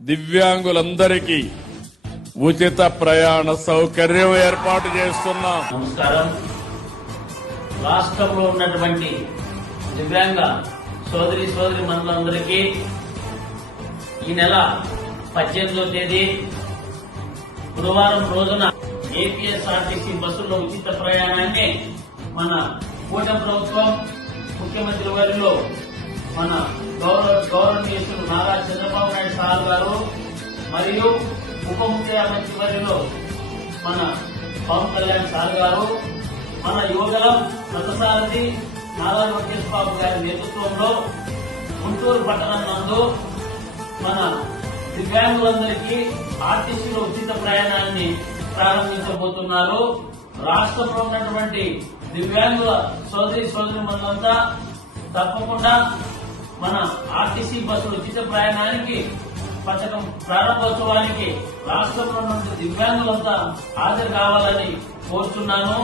దివ్యాంగులందరికీ ఉచిత ప్రయాణ సౌకర్యం ఏర్పాటు చేస్తున్నాం. నమస్కారం. రాష్ట్రంలో ఉన్నటువంటి దివ్యాంగ సోదరి మనులందరికీ ఈ నెల 18వ తేదీ బుధవారం రోజున ఏపీఎస్ఆర్టీసీ బస్సుల్లో ఉచిత ప్రయాణాన్ని మన కూటమి ప్రభుత్వం ముఖ్యమంత్రి వారిలో మన గౌరవనీయులు నారా చంద్రబాబు నాయుడు సార్ గారు మరియు ఉప ముఖ్యమంత్రి వారిలో మన పవన్ కళ్యాణ్ సార్ గారు, మన యువగలం రథసారథి నారా లోకేష్ బాబు గారి నేతృత్వంలో గుంటూరు పట్టణం నందు మన దివ్యాంగులందరికీ ఆర్టీసీలో ఉచిత ప్రయాణాన్ని ప్రారంభించబోతున్నారు. రాష్ట్రంలో ఉన్నటువంటి దివ్యాంగుల సోదరి మనులంతా తప్పకుండా మన ఆర్టీసీ బస్సుల ఉచిత ప్రయాణానికి పథకం ప్రారంభోత్సవానికి రాష్ట్రంలో ఉన్న దివ్యాంగులంతా హాజరు కావాలని కోరుతున్నాను.